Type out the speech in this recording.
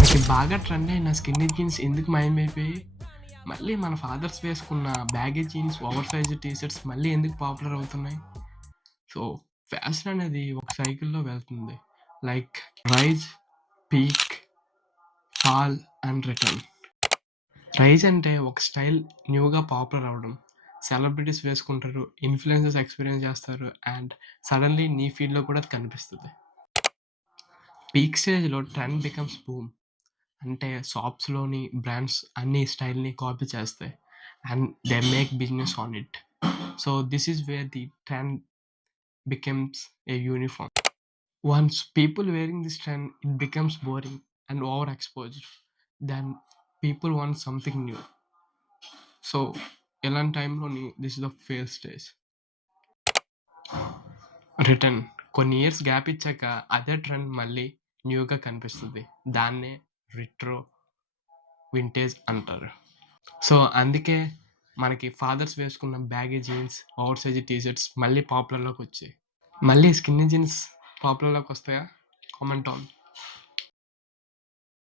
మనకి బాగా ట్రెండ్ అయిన స్కిన్నీ జీన్స్ ఎందుకు మాయమైపోయాయి? మళ్ళీ మన ఫాదర్స్ వేసుకున్న baggy jeans, oversize T shirts మళ్ళీ ఎందుకు పాపులర్ అవుతున్నాయి? సో, ఫ్యాషన్ అనేది ఒక సైకిల్‌లో వెళ్తుంది. Like rise, peak, fall and return. Rise అంటే ఒక స్టైల్ న్యూగా పాపులర్ అవ్వడం. సెలబ్రిటీస్ వేసుకుంటారు, ఇన్‌ఫ్లుయెన్సర్స్ ఎక్స్‌పీరియన్స్ చేస్తారు అండ్ సడెన్‌లీ నీ ఫీడ్‌లో కూడా అది కనిపిస్తది. పీక్ స్టేజ్‌లో ట్రెండ్ బికమ్స్ బూమ్. అంటే షాప్స్‌లోని బ్రాండ్స్ అన్ని స్టైల్‌ని కాపీ చేస్తాయి. And they make business on it. So, this is where the trend becomes a uniform. Once people wearing this trend, it becomes boring and overexposed. Then people want something new. So, ఇలాంటి టైంలోని this is the fail stage. Return. కొన్ని years gap ఇచ్చాక అదే trend మళ్ళీ న్యూగా కనిపిస్తది. దాన్నే retro, vintage అంటారు. సో, అందుకే మనకి ఫాదర్స్ వేసుకున్న baggy jeans, oversize T shirts మళ్ళీ పాపులర్‌లోకొచ్చాయి. మళ్ళీ స్కిన్నీ జీన్స్ పాపులర్‌లోకొస్తాయా? Comment on.